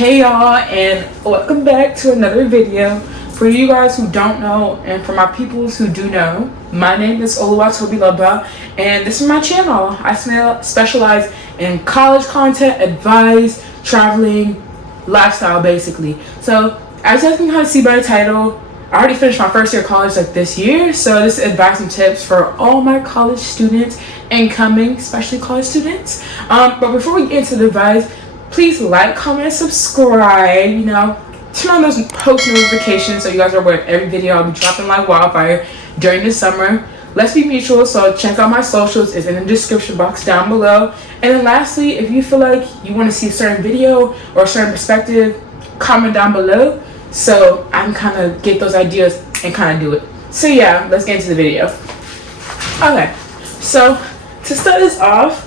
Hey y'all, and welcome back to another video. For you guys who don't know, and for my peoples who do know, my name is Oluwatobiloba, and this is my channel. I specialize in college content, advice, traveling, lifestyle basically. So as you guys can kind of see by the title, I already finished my first year of college like this year, so this is advice and tips for all my college students, incoming, especially college students. But before we get into the advice, please like, comment, subscribe, turn on those post notifications so you guys are aware of every video I'll be dropping like wildfire during the summer. Let's be mutual, so check out my socials, it's in the description box down below. And then lastly, if you feel like you want to see a certain video or a certain perspective, comment down below so I can kind of get those ideas and kind of do it. So yeah, let's get into the video. Okay, so to start this off,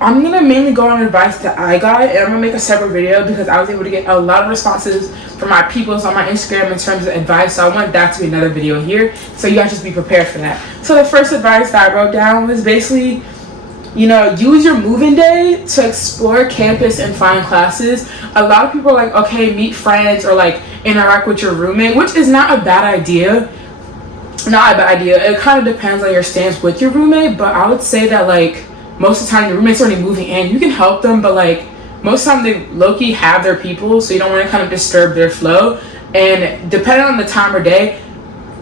I'm going to mainly go on advice that I got, and I'm going to make a separate video because I was able to get a lot of responses from my peoples on my Instagram in terms of advice, so I want that to be another video here, so you guys just be prepared for that. So the first advice that I wrote down was basically, use your moving day to explore campus and find classes. A lot of people are like, okay, meet friends or like interact with your roommate, which is not a bad idea. Not a bad idea. It kind of depends on your stance with your roommate, but I would say that like most of the time your roommate's already moving in, you can help them, but like most of the time they low-key have their people, so you don't want to kind of disturb their flow. And depending on the time or day,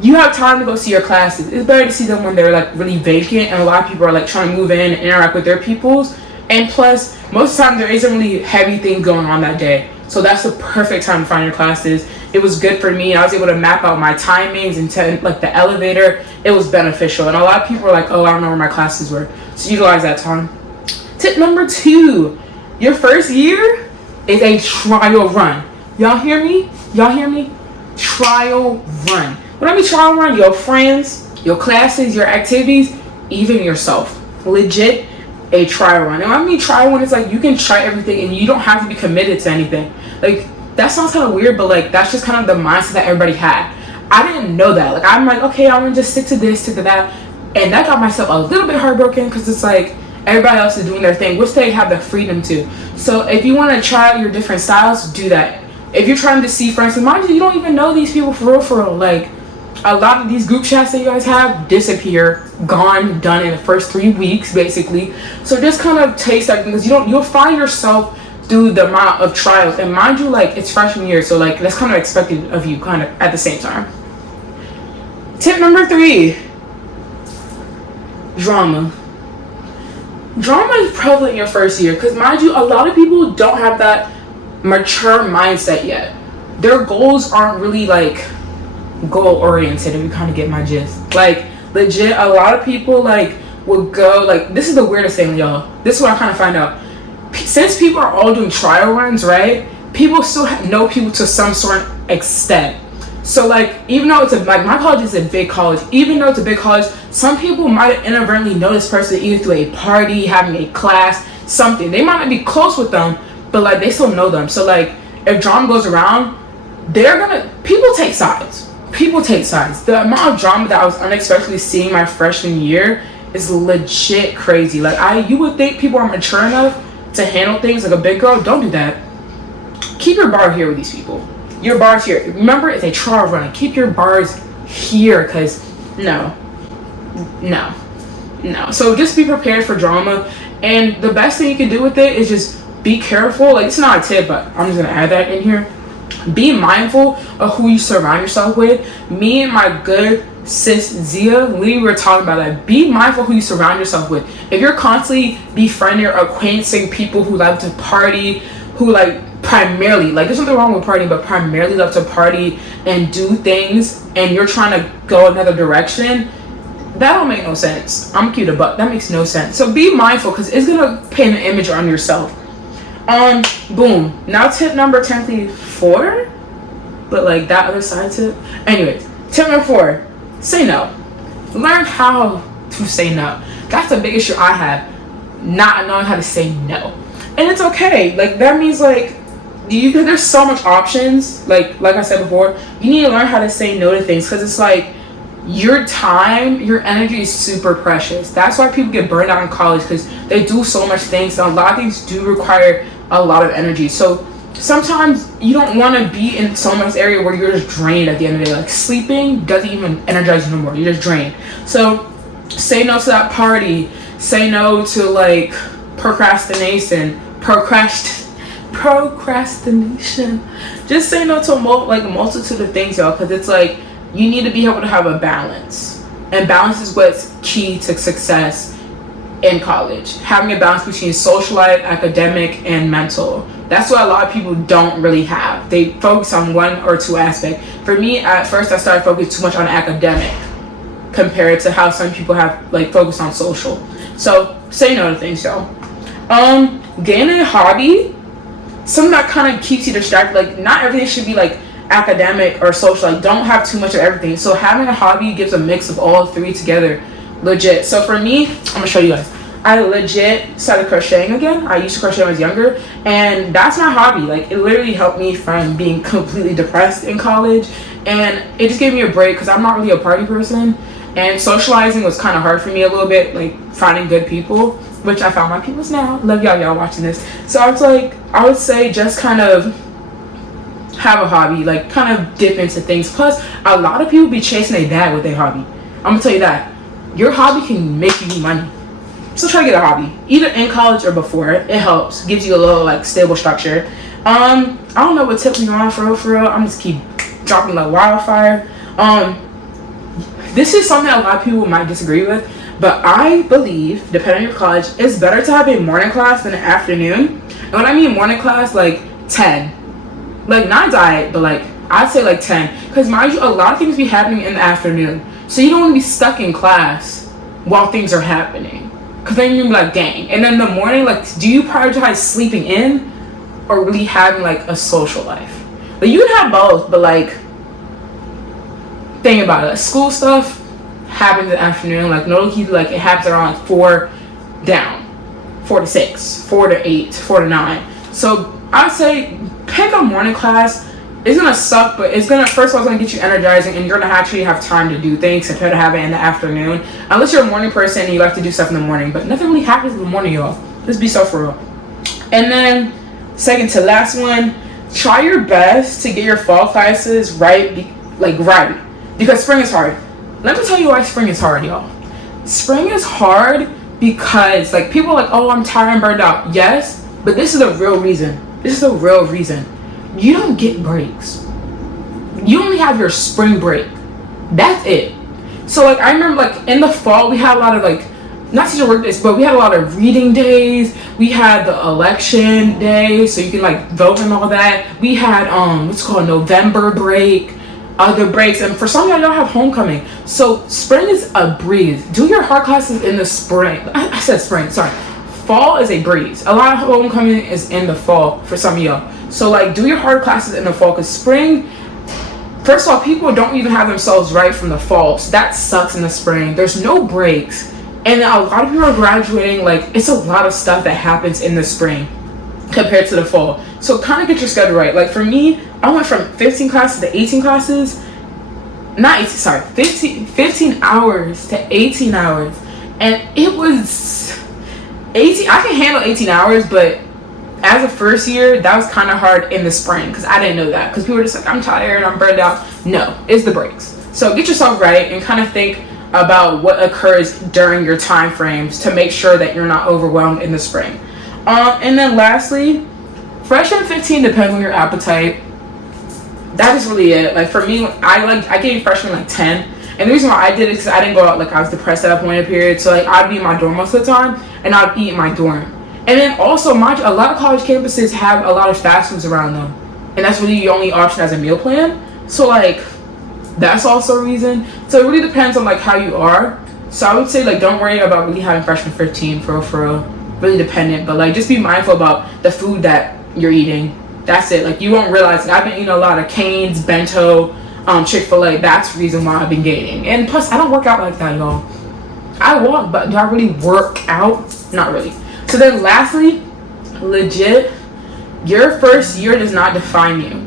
you have time to go see your classes. It's better to see them when they're like really vacant and a lot of people are like trying to move in and interact with their peoples. And plus, most of the time there isn't really heavy things going on that day, so that's the perfect time to find your classes. It was good for me. I was able to map out my timings and like the elevator. It was beneficial, and a lot of people were like, oh, I don't know where my classes were, so utilize that time. Tip number 2, your first year is a trial run. Y'all hear me? Trial run. When I mean trial run, your friends, your classes, your activities, even yourself. Legit a trial run. And when I mean trial run, it's like you can try everything and you don't have to be committed to anything. Like, that sounds kind of weird, but like that's just kind of the mindset that everybody had. I didn't know that. Like, I'm like, okay, I'm gonna just stick to this, stick to that. And that got myself a little bit heartbroken because it's like everybody else is doing their thing, which they have the freedom to. So if you want to try out your different styles, do that. If you're trying to see friends, and mind you, you don't even know these people for real. Like, a lot of these group chats that you guys have disappear, gone, done in the first 3 weeks, basically. So just kind of taste that, because you'll find yourself through the amount of trials. And mind you, like, it's freshman year, so like that's kind of expected of you kind of at the same time. Tip number 3, drama. Drama is prevalent in your first year because, mind you, a lot of people don't have that mature mindset yet. Their goals aren't really like goal oriented, if you kind of get my gist. Like, legit, a lot of people like will go, like, this is the weirdest thing, y'all. This is what I kind of find out. Since people are all doing trial runs, right, people still know people to some sort of extent. So like, even though it's like my college is a big college, even though it's a big college, some people might have inadvertently known this person either through a party, having a class, something. They might not be close with them, but like they still know them. So like, if drama goes around, people take sides. The amount of drama that I was unexpectedly seeing my freshman year is legit crazy. Like, you would think people are mature enough to handle things like a big girl. Don't do that. Keep your bar here with these people. Your bar's here. Remember, it's a trial run. Keep your bars here, because no. So just be prepared for drama, and the best thing you can do with it is just be careful. Like, it's not a tip, but I'm just gonna add that in here. Be mindful of who you surround yourself with. Me and my good sis Zia, we were talking about that. Be mindful who you surround yourself with. If you're constantly befriending or acquainting people who like to party, who like primarily, like, there's nothing wrong with partying, but primarily love to party and do things, and you're trying to go another direction, that don't make no sense. I'm cute, but that makes no sense. So be mindful, because it's gonna paint an image on yourself. Boom. Now tip number technically 4, but like that other side tip. Anyways, tip number 4, say no. Learn how to say no. That's the big issue I have, not knowing how to say no. And it's okay. Like, that means like there's so much options. Like I said before, you need to learn how to say no to things, because it's like your time, your energy is super precious. That's why people get burned out in college, because they do so much things, and a lot of things do require a lot of energy. So sometimes you don't want to be in someone's area where you're just drained at the end of the day. Like sleeping doesn't even energize you no more. You're just drained. So say no to that party. Say no to like procrastination. Procrastination. Just say no to a multitude of things, y'all, because it's like you need to be able to have a balance, and balance is what's key to success in college. Having a balance between social life, academic, and mental. That's what a lot of people don't really have. They focus on one or two aspects. For me, at first, I started focusing too much on academic compared to how some people have like focused on social. So say no to things, y'all. Gain a hobby, something that kind of keeps you distracted. Like not everything should be like academic or social. Like don't have too much of everything. So having a hobby gives a mix of all three together. Legit. So for me, I'm gonna show you guys. I legit started crocheting again. I used to crochet when I was younger, and that's my hobby. Like it literally helped me from being completely depressed in college, and it just gave me a break because I'm not really a party person, and socializing was kind of hard for me a little bit, like finding good people, which I found my peoples now. Love y'all watching this. So I was like, I would say just kind of have a hobby, like kind of dip into things. Plus, a lot of people be chasing a bag with their hobby. I'm gonna tell you that. Your hobby can make you money. So try to get a hobby, either in college or before. It helps, gives you a little like stable structure. I don't know what tip we on for real. I'm just keep dropping like wildfire. This is something a lot of people might disagree with, but I believe, depending on your college, it's better to have a morning class than an afternoon. And when I mean morning class, like 10, like not diet, but like I'd say like 10, because mind you, a lot of things be happening in the afternoon. So you don't want to be stuck in class while things are happening. Because then you're like, dang. And then in the morning, like, do you prioritize sleeping in or really having like a social life? Like you can have both, but like, think about it. Like, school stuff happens in the afternoon. Like no key, like it happens around like 4 to 6, 4 to 8, 4 to 9. So I'd say pick a morning class. It's gonna suck, but it's gonna, first of all, it's gonna get you energizing, and you're gonna actually have time to do things compared to having it in the afternoon. Unless you're a morning person and you like to do stuff in the morning, but nothing really happens in the morning, y'all. Let's be so for real. And then, second to last one, try your best to get your fall classes right, because spring is hard. Let me tell you why spring is hard, y'all. Spring is hard because, like, people are like, oh, I'm tired and burned out. Yes, but this is the real reason. This is the real reason. You don't get breaks. You only have your spring break. That's it. So like I remember like in the fall we had a lot of like, not teacher work days, but we had a lot of reading days. We had the election day, so you can like vote and all that. We had what's called November break, other breaks, and for some of y'all have homecoming. So spring is a breeze. Do your hard classes in the spring. I said spring, sorry. Fall is a breeze. A lot of homecoming is in the fall for some of y'all. So like do your hard classes in the fall, because spring, first of all, people don't even have themselves right from the fall. So that sucks in the spring. There's no breaks. And a lot of people are graduating. Like it's a lot of stuff that happens in the spring compared to the fall. So kind of get your schedule right. Like for me, I went from 15 classes to 18 classes. 15 hours to 18 hours. And it was 18. I can handle 18 hours, but as a first year, that was kind of hard in the spring because I didn't know that. Because people were just like, I'm tired, I'm burned out. No, it's the breaks. So get yourself right and kind of think about what occurs during your time frames to make sure that you're not overwhelmed in the spring. And then lastly, freshman 15 depends on your appetite. That is really it. Like for me, I gave freshman like 10. And the reason why I did it is because I didn't go out, like I was depressed at that point in the period. So like I'd be in my dorm most of the time and I'd eat in my dorm. And then also, mind you, a lot of college campuses have a lot of fast foods around them. And that's really your only option as a meal plan. So like, that's also a reason. So it really depends on like how you are. So I would say like, don't worry about really having freshman 15 for real. Really dependent. But like, just be mindful about the food that you're eating. That's it. Like you won't realize, like, I've been eating a lot of Cane's, Bento, Chick-fil-A. That's the reason why I've been gaining. And plus, I don't work out like that, y'all. I walk, but do I really work out? Not really. So then lastly, legit, your first year does not define you.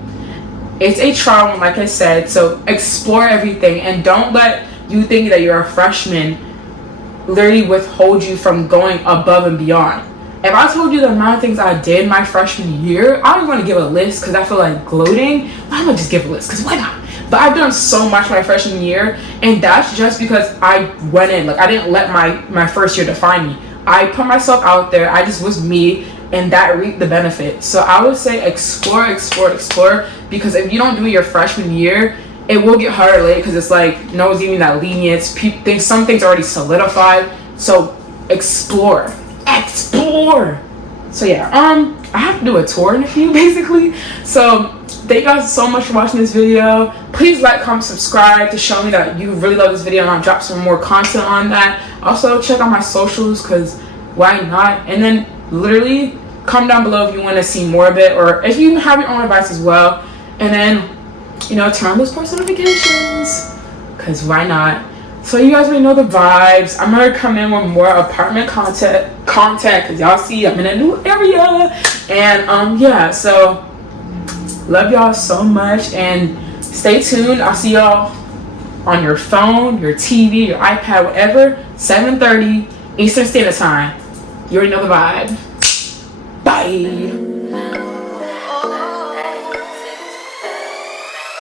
It's a trial, like I said, so explore everything and don't let you think that you're a freshman literally withhold you from going above and beyond. if I told you the amount of things I did my freshman year, I don't want to give a list because I feel like gloating. I'm gonna just give a list because why not? But I've done so much my freshman year, and that's just because I went in. Like, I didn't let my first year define me. I put myself out there. I just was me, and that reaped the benefit. So I would say explore, because if you don't do your freshman year, it will get harder later because it's like no one's giving that lenience. Some things are already solidified. So explore. So yeah, I have to do a tour in a few basically. So thank you guys so much for watching this video. Please like, comment, subscribe to show me that you really love this video, and I'll drop some more content on that. Also check out my socials because why not? And then literally comment down below if you want to see more of it, or if you have your own advice as well. And then, you know, turn on those post notifications because why not? So you guys already know the vibes. I'm gonna come in with more apartment content because y'all see I'm in a new area. And yeah, so love y'all so much and stay tuned. I'll see y'all on your phone, your TV, your iPad, whatever, 7:30 Eastern Standard Time. You already know the vibe. Bye.